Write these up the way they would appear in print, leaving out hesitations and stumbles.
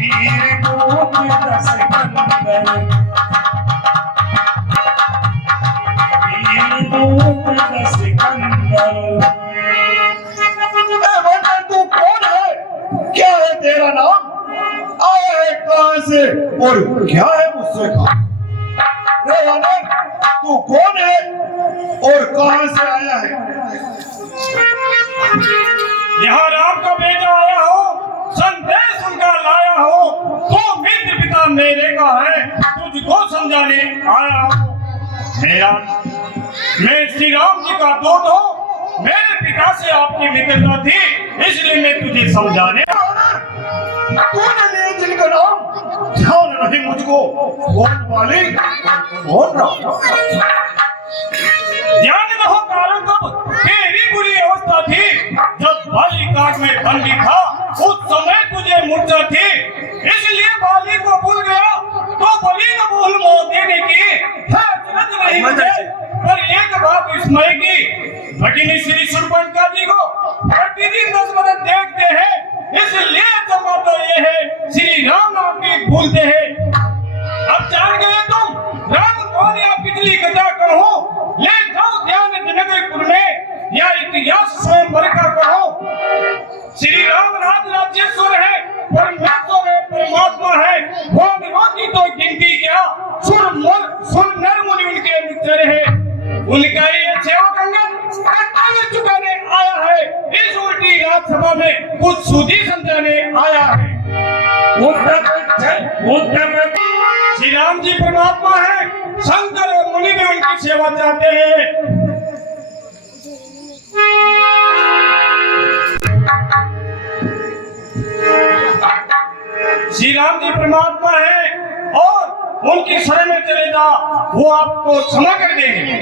वीर दूत दस कंदर, वीर दूत दस कंदर। तू कौन है? क्या है तेरा नाम? आया है कहां से और क्या है मुझसे कहा? तू कौन है और कहां से आया है? यहाँ राम का बेटा आया हो, संदेश उनका लाया हो, तो मित्र पिता मेरे का है, तुझको समझाने आया हो। मैं श्री राम जी का दूत हूँ, मेरे पिता से आपकी मित्रता थी, इसलिए मैं तुझे समझाने। तूने लिए दिल का नाम ध्यान नहीं मुझको, कौन वाली कौन राम? ध्यान न हो कारण कब तेरी बुरी अवस्था थी, जब बाली काट में बंदी था, उस समय तुझे मूर्छा थी, इसलिए बाली को भूल गया, तो बलि को भूल मोह देने की नहीं मुझे। पर एक बात विस्मय की, भटिनी श्री शूर्पणखा जी को प्रतिदिन 10 बरस देखते हैं, इसलिए अचंभा तो ये है श्री राम आपकी भूलते हैं। अब जान गए तुम राम कौन या पिछली कथा कहो, ले जाओ ध्यान जनकपुर में या इतिहास स्वयंवर का कहो। श्री राम राज्येश्वर है, परमेश्वर है, परमात्मा है, भगवान की तो गिनती क्या, सुर नर मुनि उनके मित्र है, उनका ये सेवक अंगद चुकाने आया है, इस उल्टी राजसभा में कुछ सूझी समझाने आया है। श्री राम जी परमात्मा है, शंकर और मुनि भी उनकी सेवा चाहते हैं। श्री राम जी परमात्मा है और उनकी शरण में चले जा, वो आपको क्षमा कर देंगे।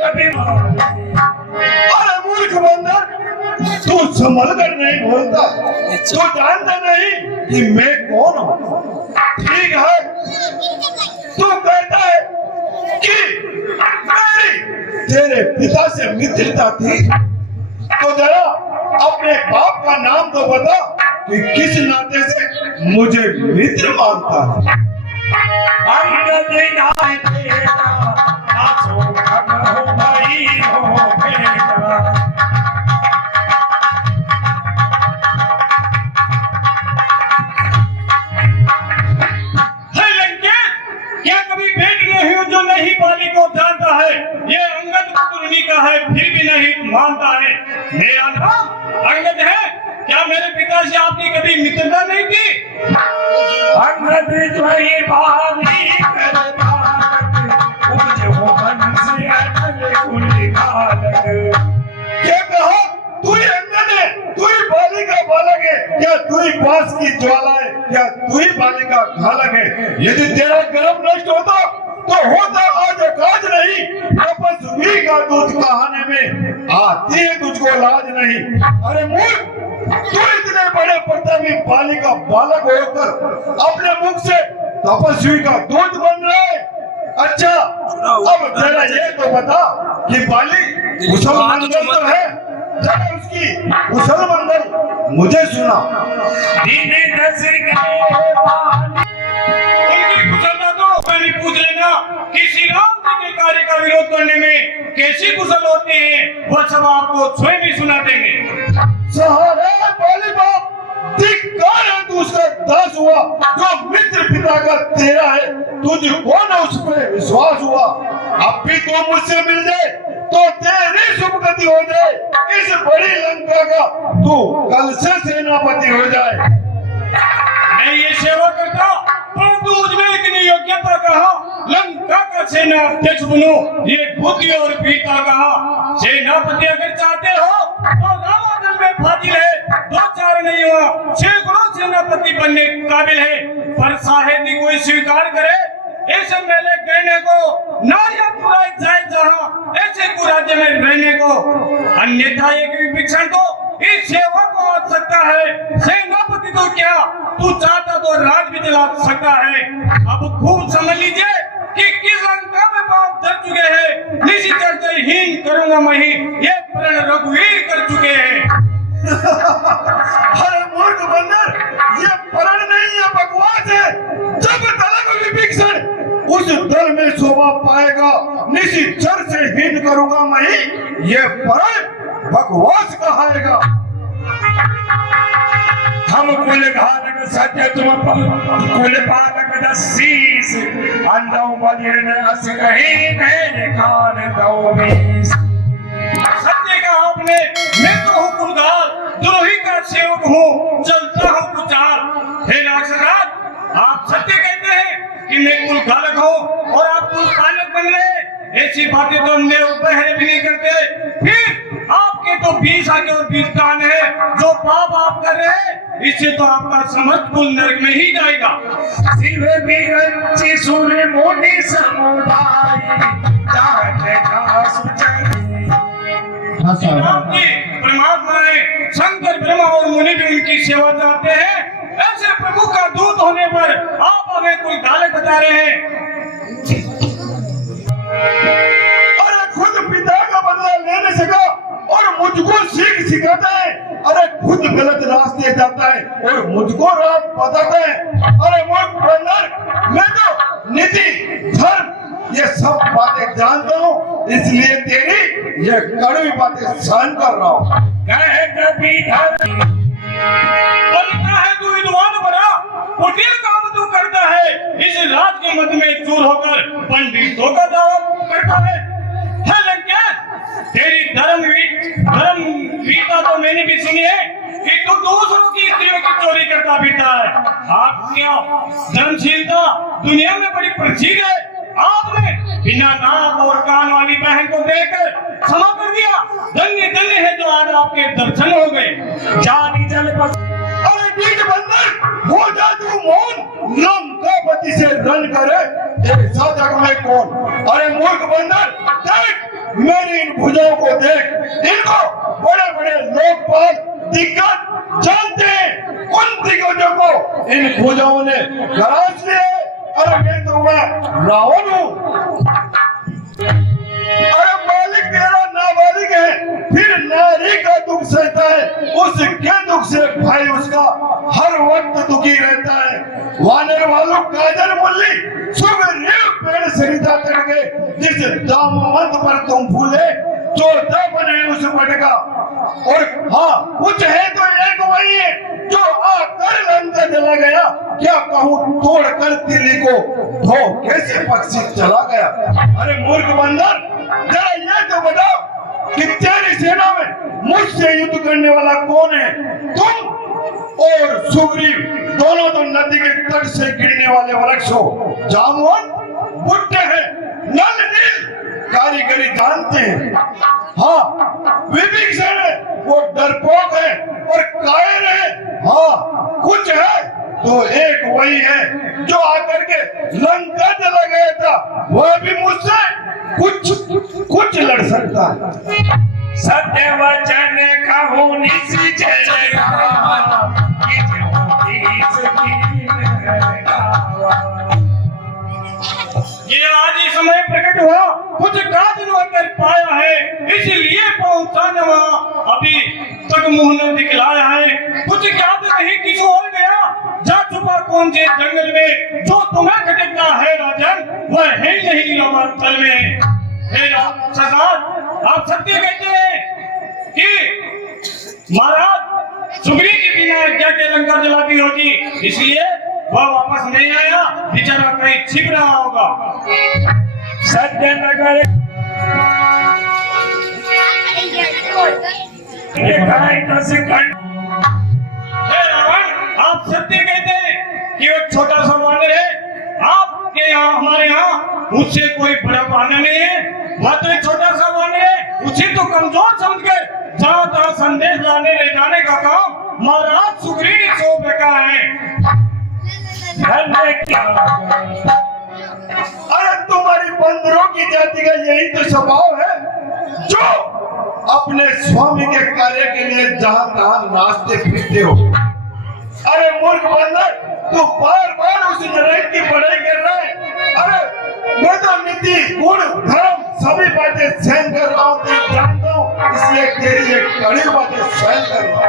अरे मूर्ख बंदर, तू संभल कर नहीं बोलता, तू जानता नहीं कि मैं कौन हूँ। ठीक है, तू कहता है कि मेरी तेरे पिता से मित्रता थी, तो जरा अपने बाप का नाम तो बता कि किस नाते से मुझे मित्र मानता है। अंगद नाम तेरा, आसो कब भाई हो बेटा। क्या कभी भेंट नहीं हो जो नहीं बाली को जानता है, ये अंगद पुत्र का है फिर भी नहीं मानता है। मेरा नाम अंगद है, क्या मेरे पिता से आपकी कभी मित्रता नहीं थी? अंगद वही बाली करता, मुझे वो मन से अटल कुल कालक। क्या कहा? तू ही अंगद है, तू ही बाली का बालक है, क्या तू ही बांस की ज्वाला है, क्या तू ही बाली का घालक है? यदि तेरा गर्भ नष्ट होता तो होता आज काज नहीं, तपस्वी का दूध कहाने में आती है तुझको लाज नहीं। अरे मूर्ख, तू इतने बड़े प्रतापी बाली का बालक होकर अपने मुख से तपस्वी का दूध बन रहा है। अच्छा, अब जरा ये तो बता कि बाली मुसलमान तो है, जब उसकी कुशल मंगल मुझे सुना। उनकी कुशलता तो पहले पूछ लेना कि श्री राम जी के कार्य का विरोध करने में कैसी कुशल होती है, वह सब आपको स्वयं ही सुना देंगे। सहारे बाली बाप, धिक्कार है तू उसका दास हुआ, जो मित्र पिता का तेरा है, तुझको न उस पर विश्वास हुआ। अब भी तू मुझसे मिल जाए तो तेरी शुभ गति हो जाए, इस बड़ी लंका का तू कल से सेनापति हो जाए। मैं ये सेवा करता, परंतु मुझमें इतनी योग्यता कहा, लंका का सेनाध्यक्ष बनो, ये बुद्धि और पीता कहा। सेनापति अगर चाहते हो तो रामादल में फाजिल है, 2-4 नहीं हुआ, 6 सेनापति बनने काबिल है, पर साहेब कोई स्वीकार करे इस मेले कहने को, नारिया पूरा जाए जहां ऐसे को राज्य में रहने को, अन्यथा एक विभीषण को इस सेवा को आ सकता है। सेनापति तो क्या, तू चाहता तो राज भी चला सकता है। अब खूब समझ लीजिए कि किस लंका में पांव धर चुके हैं, निश्चित हीन करूंगा मैं ही, ये प्रण रघुवीर कर चुके हैं। अरे मूर्ख बंदर, ये प्रण नहीं है, बकवास है। जब तक विभीषण उस दल में शोभा पाएगा, निश्चर से हीन करूंगा मैं, ये प्रण बकवास कहाएगा। हम कुल घातक सत्य तुम कुल पातक दसीस अंधौ बधिर न अस कहीं मेरे कान दो बीस। सत्य का आपने, मैं तो हूँ कुलगार, द्रोही का सेवक हूँ, चलता हूँ कुचाल। हे राक्षसराज, आप सत्य कहते हैं कि मैं कुलगालक हूँ और आप कुलपालक बन रहे, ऐसी बातें तो हमने पहले भी नहीं करते। फिर आपके तो 20 आगे और 20 कान है, जो पाप आप कर रहे हैं इससे तो आपका समस्त कुल नरक में ही जाएगा। शिव बिरंची सूर्य मोनी समुदाय जाते का सुचरी। राम जी परमात्मा है, शंकर ब्रह्मा और मुनि भी उनकी सेवा चाहते हैं। ऐसे प्रभु का दूत होने पर आप हमें कोई गालक बता रहे हैं। अरे खुद पिता का बदला ले नहीं सका और मुझको सीख सिखाता है। अरे खुद गलत रास्ते जाता है और मुझको राह बताता है। अरे मूर्ख बंदर, मैं तो नीति धर्म ये सब बातें जानता हूँ, इसलिए तेरी ये कड़वी बातें सहन कर रहा हूँ। कहे कभी धर्म बोलता है तू विद्वान बना, कुटिल काम तू करता है, इस राज के मध्य में चूर होकर पंडितों का दावा करता है। लंकेश, तेरी धर्मवीरता तो मैंने भी सुनी है कि तू दूसरों की स्त्रियों की चोरी करता फिरता है। आप क्या धर्मशीलता दुनिया में बड़ी प्रसिद्ध है। आपने बिना नाक और कान वाली बहन को देखकर क्षमा कर दिया। धन्य धन्य है जो आज आपके दर्शन हो गए। जानी जल पर अरे बीज बंदर, हो जा तू मौन, लंकापति से रण करे ऐसा जग में कौन। अरे मूर्ख बंदर, देख मेरी इन भुजाओं को देख, इनको बड़े बड़े लोकपाल दिग्गज जानते हैं। उन दिग्गजों को इन भुजाओं ने ग्रास लिया। अरे मैं तो रावण हूँ। अरे मालिक तेरा नाबालिग है, फिर नारी का दुख सहता है, उसके दुख से भाई उसका हर वक्त दुखी रहता है। वानर वालों काजर मुल्ली सुग्रीव पेड़ सरिता कर गए, जिस दामवंत पर तुम फूले चोरता बने उस बटका। और हाँ, कुछ है तो एक वही है जो आकर लंका चला गया। क्या कहूँ तोड़कर तिली को धोखे से पक्षी चला गया। अरे मूर्ख बंदर, जरा ये तो बताओ कि तेरी सेना में मुझसे युद्ध करने वाला कौन है। तुम और सुग्रीव दोनों तो नदी के तट से गिरने वाले वृक्ष हो। जामुन बुट्टे हैं, नल नील कारीगरी जानते हैं। हाँ, विभीषण है, वो डरपोक है और कायर है। हाँ, कुछ है तो एक वही है जो आकर के लंका चला गया था, वह भी मुझसे कुछ लड़ सकता है। सत्य वचन कहूँ निसी ये आज ही समय प्रकट हुआ, कुछ काज न कर पाया है, इसलिए पहुंचा न वहाँ, अभी तक मुंह न दिखलाया है। कुछ ज्ञात नहीं किस और गया, जा छुपा कौन से जंगल में, जो तुम्हें खटकता है राजन, वह है नहीं तल में। हे राक्षस, आप सत्य कहते हैं कि महाराज सुग्रीव की बिना आज्ञा के लंका जला दी होगी, इसलिए वह वापस नहीं आया, बेचारा कहीं छिप रहा होगा। सत्य नगर रावण, आप सत्य कहते हैं कि एक छोटा सा वानर है। आपके यहाँ हमारे यहाँ मुझसे कोई बड़ा वानर नहीं है, वह तो एक छोटा सा वानर है। उसे तो कमजोर समझकर जहाँ तहाँ संदेश लाने ले जाने का काम महाराज सुग्रीव ने सौंप रखा है। अरे तुम्हारी बंदरों की जाति का यही तो स्वभाव है, जो अपने स्वामी के कार्य के लिए जहां तहां नाचते फिरते हो। अरे मूर्ख बंदर, तू बार बार उस लड़ाई की पढ़ाई कर रहा है। अरे मैं तो नीति गुण धर्म सभी बातें सहन कर रहा हूँ, जानता हूँ, इसलिए तेरी ये कड़ी बातें सहन कर रहा हूँ।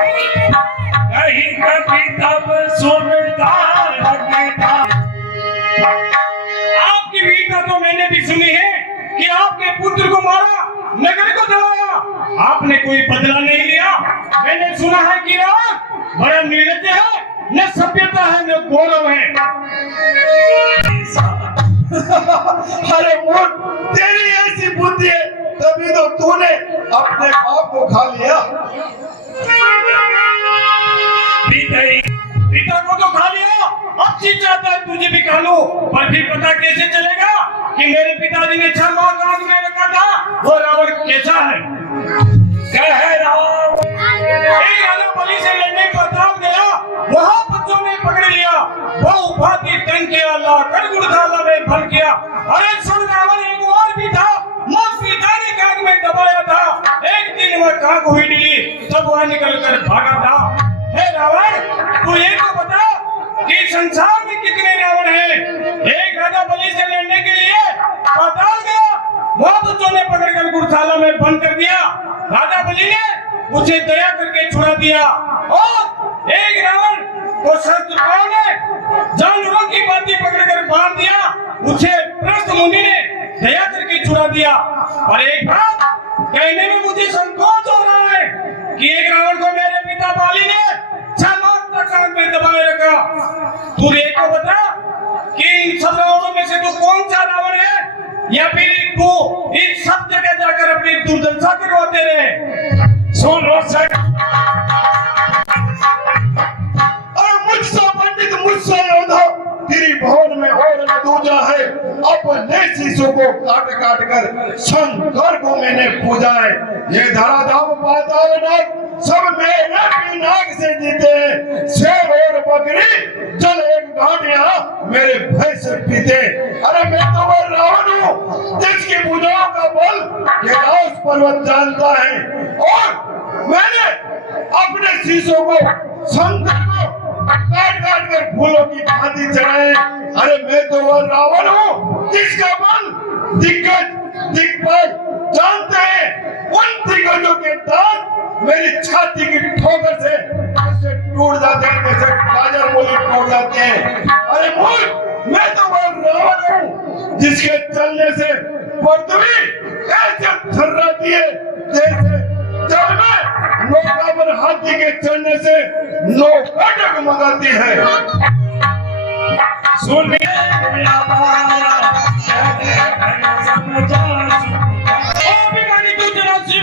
कहीं कभी तब सुनता लगता। आपकी वीरता तो मैंने भी सुनी है कि आपके पुत्र को मारा, नगर को जलाया, आपने कोई बदला नहीं लिया। मैंने सुना है कि रावण बड़ा निर्लज्ज है, न सभ्यता है न गौरव है। अरे मूर्ख, तेरी ऐसी बुद्धि है तभी तो तूने अपने बाप को खा लिया। पिता को तो खा लिया, अब जी चाहता है तुझे भी खा लो, पर फिर पता कैसे चलेगा कि मेरे पिताजी ने 6 माह कान में रखा था वो रावण कैसा है। कह राम एक राजा बलि से लड़ने प्रताप गया, वहां बच्चों ने पकड़ लिया, वो उपाधि तन किया, लाकर गुड़शाला में भर किया। अरे सुन रावण, एक और भी था, मोह पिता ने काग में दबाया था, एक दिन वह काग हुई डली, तब वह निकल कर भागा था। हे रावण, तू ये तो बता कि संसार में कितने रावण हैं? एक राजा बलि से लड़ने के लिए पाताल गया, वह बच्चों ने पकड़कर गुड़शाला में बंद कर दिया। राजा बलि ने उसे दया करके छुड़ा दिया, और एक रावण को शस्त्रपाल ने जानवरों की बातें पकड़कर बांध दिया, उसे प्रस्थ मुनि ने दया करके छुड़ा दिया। और एक बात कहने में मुझे संकोच हो रहा है कि एक रावण को मेरे पिता बाली ने 6 माह तक कान में दबाए रखा। तू ये तो बता कि इन सब रावणों में से तू कौन सा रावण है, या फिर तू इन सब जगह जाकर अपनी दुर्दशा करवाते रहे। सुनो सर, और मुझसे पंडित, मुझसे योद्धा तेरी भवन में और न दूजा है। अपने शिशु को काट काट कर शंकर को मैंने पूजा है। ये धराधाम पाताल नाग सब मेरे नाग से जीते हैं। शेर और बकरी जल एक घाट यहाँ मेरे भय से पीते। अरे मैं तो वो रावण हूँ जिसकी भुजाओं का बल कैलाश पर्वत जानता है, और मैंने अपने शिशु को शंकर को काट काट कर फूलों की भांति चढ़ाए। अरे मैं तो वह रावण हूँ जिसका बल दिग्गज दिग्गज जानते हैं। उन दिग्गजों के दांत मेरी छाती की ठोकर से ऐसे टूट जाते हैं जैसे गाजर मूली टूट जाते हैं। अरे मूर्ख, मैं तो वह रावण हूँ जिसके चलने से पृथ्वी ऐसे थर्राती है जैसे जल में नौका पर हाथी के चढ़ने से नौका डगमगाती है। सुन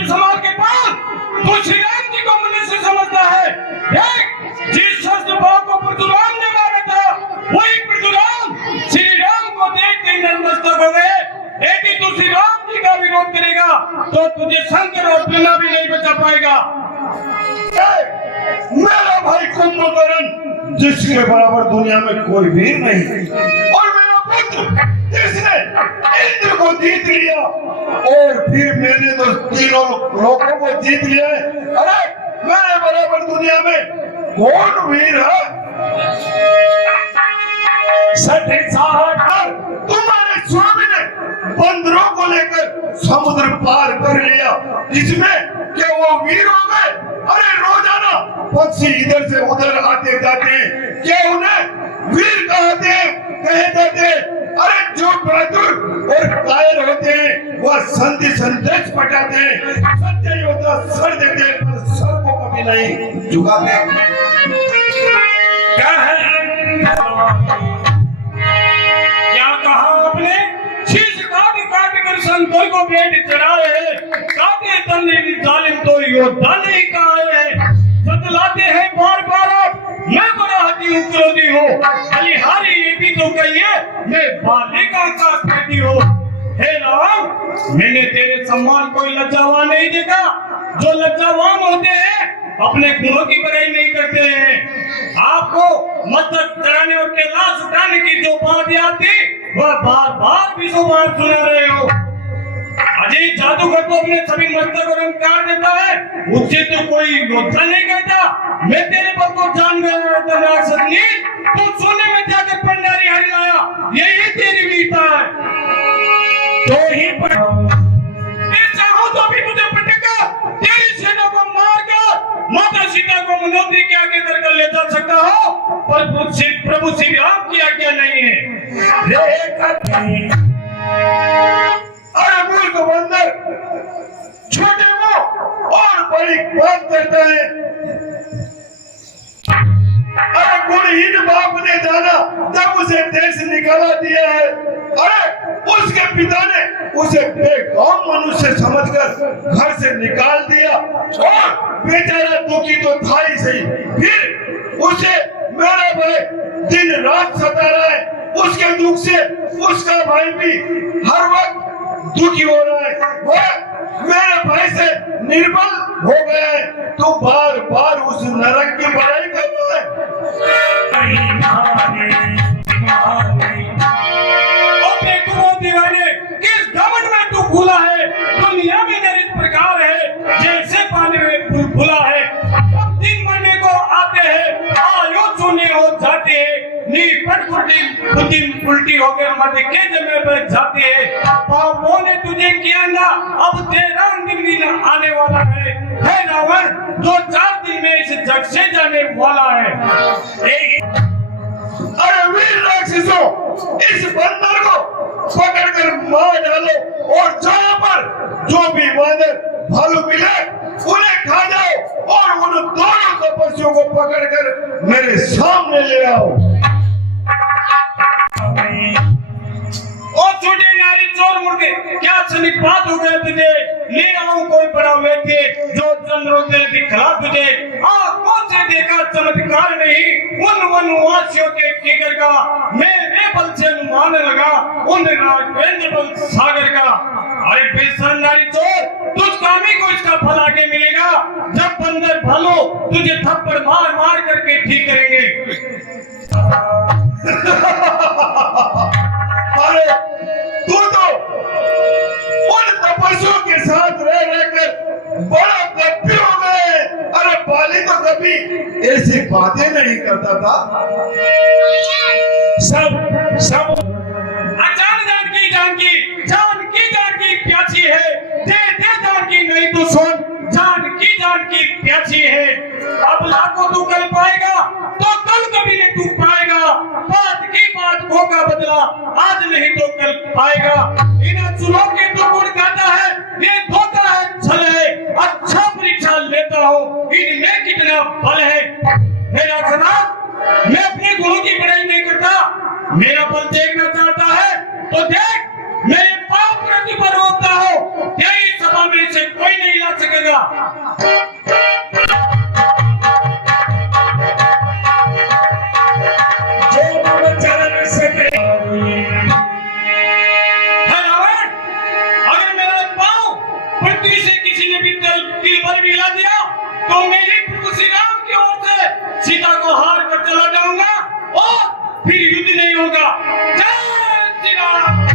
समाज के पास तो श्री राम जी को मनुष्य समझता है। देख, जिस शस्त्र भाव को परशुराम ने मारा था, वही परशुराम श्री राम को देखते ही नतमस्तक हो गए। यदि तू श्री राम जी का विरोध करेगा तो तुझे शंकर और बिना भी नहीं बचा पाएगा। मेरा भाई कुंभकर्ण जिसके बराबर दुनिया में कोई वीर नहीं, और मेरा पुत्र जिसने इंद्र को जीत लिया, और फिर मैंने तो तीनों लोगों को जीत लिया है। अरे मेरे बराबर दुनिया में कौन वीर है? सत्य तुम्हारे स्वामी ने बंदरों को लेकर समुद्र पार कर लिया, इसमें क्या वो वीर हो गए? अरे रोजाना पक्षी इधर से उधर आते जाते हैं, क्या उन्हें वीर कहे जाते हैं? अरे जो बहादुर और कायर होते हैं वह संधि संदेश पटाते हैं, सच्चे योद्धा सर देते हैं पर सर को कभी नहीं झुकाते। क्या कहा आपने? शीश काट काट कर शंकर को भेंट चढ़ाए, काटे तने जालिम तो योद्धा नहीं कहा है। बतलाते हैं बार बार मैं बड़ा हटी हूँ, क्रोधी हूँ, बलिहारी ये भी तो कहिए मैं बालिका का कहती हूँ। हे राम, मैंने तेरे सम्मान कोई लज्जावान नहीं देखा। जो लज्जावान होते हैं अपने गुणों की बड़ाई नहीं करते हैं। आपको मस्तक चढ़ाने और कैलाश उठाने की जो बात याद थी वह बार बार भी सुबह सुना रहे हो। अजय जादूगर तो अपने सभी मस्तक और अंकार देता है, उससे तो कोई योद्धा नहीं कहता। मैं तेरे पर तो जान गया तो सोने में जाकर पंडारी हरी लाया, यही तेरी वीरता है। तो ही चाहो तो भी तुझे पटका तेरी सेना को मार माता सीता को मनोत्री के आगे कर ले जा सकता हो, पर प्रभु श्री राम की आज्ञा नहीं है। अरे मूर्ख बंदर, छोटे मुंह और बड़ी बात करता है। अरे गुणहीन बाप ने जाना जब उसे देश निकाला दिया है। अरे उसके पिता ने उसे बेगौर मनुष्य समझकर घर से निकाल दिया और बेचारा दुखी तो था ही सही, फिर उसे मेरा भाई दिन रात सता रहा है। उसके दुख से उसका भाई भी हर वक्त दुखी हो रहा है। वह मेरे भाई से निर्बल हो गया है, तो बार बार उस नरक की बड़ाई कर रहा है। अपने दीवाने किस घमंड में तू भूला है? दुनिया में इस प्रकार है जैसे पानी में भूला है। अब दिन मरने को आते हैं, आयु शून्य हो जाती है, नीपट बुद्धि उल्टी होकर मध्य के जगह पर जाती है। पापों ने तुझे किया ना, अब तेरा अंतिम दिन आने वाला है। रावण 2-4 दिन में इस जग से जाने वाला है। अरे वीर राक्षसों, इस बंदर को पकड़कर मार डालो और जहाँ पर जो भी वानर भालू मिले उन्हें खा जाओ और उन दोनों तपस्वियों को पकड़कर मेरे सामने ले आओ। और छोटे नारी चोर मुर्गे, क्या बात हो गया तुझे? ले आओ कोई बड़ा व्यक्ति जो चंद्रों से दिखला तुझे। आंखों से देखा चमत्कार नहीं, उन वनवासियों के फिकर का मेरे बल से अनुमान लगा, उन राजेंद्र बल सागर का। अरे बेसन नारी चोर, तुझ कामी को इसका फल आगे मिलेगा जब बंदर भालू तुझे थप्पड़ मार मार करके ठीक करेंगे। अरे तू तो उन तपस्वियों के साथ रह रहकर बड़ा कपटी हो गए। अरे बाली तो कभी ऐसी बातें नहीं करता था। सब जानकी प्यासी है, दे जानकी नहीं तो सुन, जानकी प्यासी है। अब लाखों तू कल पाएगा तो कल कभी नहीं तू पाएगा। बात की बात होगा बदला, आज नहीं तो कल पाएगा। इन सुनो के तो गुण गाता है, ये धोखा है, छल है। अच्छा परीक्षा लेता हूँ, इनमें कितना बल है। मेरा जनाब, मैं अपने गुणों की बड़ाई नहीं करता, मेरा बल देखना चाहता है तो देख, मैं पाप प्रति पर होता हूँ, तेरी सभा में से कोई नहीं ला सकेगा। अगर मेरा पाँव पृथ्वी से किसी ने भी तिल पर भी हिला दिया तो मैं ही प्रभु श्री राम की ओर से सीता को हार कर चला जाऊंगा और फिर युद्ध नहीं होगा। जय श्री राम।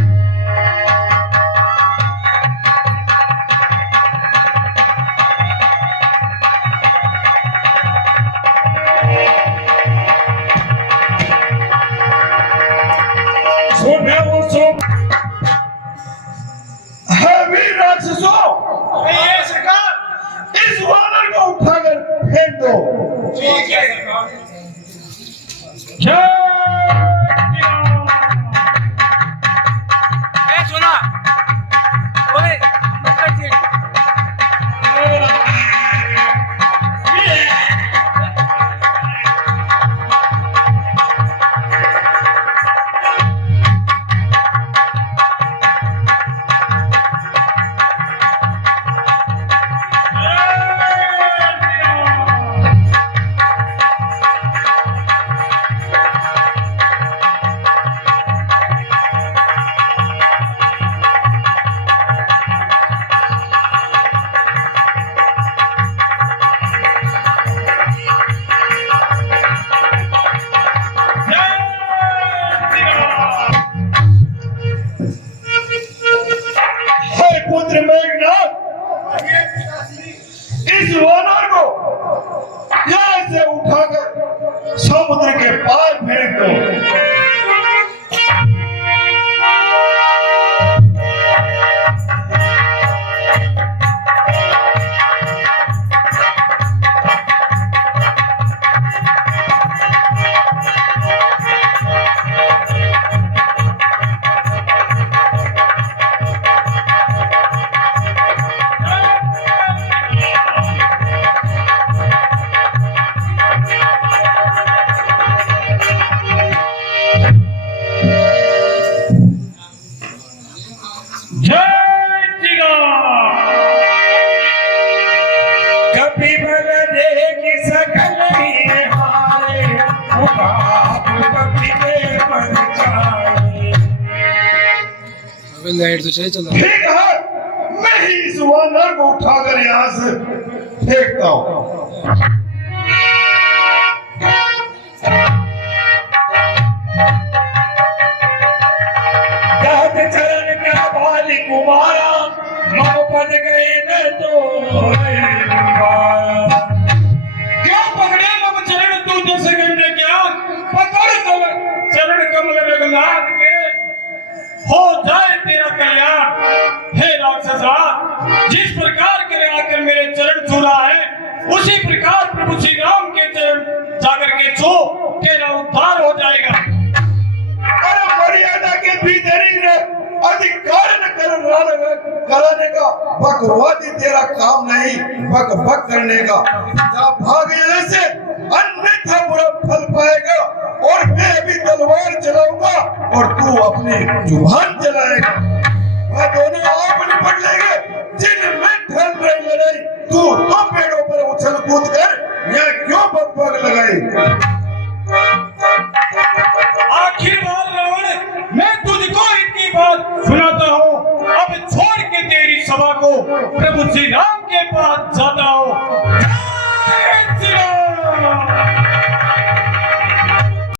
वीर राक्षसों, इस वानर को उठाकर फेंक दो। ठीक है सरकार। सुना ओए लाइट तो चाहिए चल रहा ठीक है, मैं ही इस वानर को उठाकर यहाँ से फेंकता हूँ। कहत चरण क्या बाली कुमारा मम पद गए न तो क्या पकड़े मम चरण तू 10 घंटे क्या पकड़ चरण कमल रघुनाथ के हो जाए तेरा कल्याण। हे राक्षसा, जिस प्रकार के आकर मेरे चरण छूला है उसी प्रकार प्रभु श्री राम के चरण जाकर के छू तेरा उद्धार हो जाएगा। अरे मर्यादा के भीतर ही रह, अधिकार न कराने का बकवादी तेरा काम नहीं, बक बक करने का। जा भाग यहाँ से, अन्यथा बुरा फल पाएगा। और मैं अभी तलवार चलाऊंगा और तू अपनी जुबान चलाएगा। वह दोनों आप निपट लेंगे। जिनमें ठन रही लड़ाई तू तो पेड़ों पर उछल कूद कर यहाँ क्यों बक बक लगाई? आखिर बार रावण, मैं तुझको इतनी बात सुनाता हूँ। अब छोड़ के तेरी सभा को प्रभु श्री राम के पास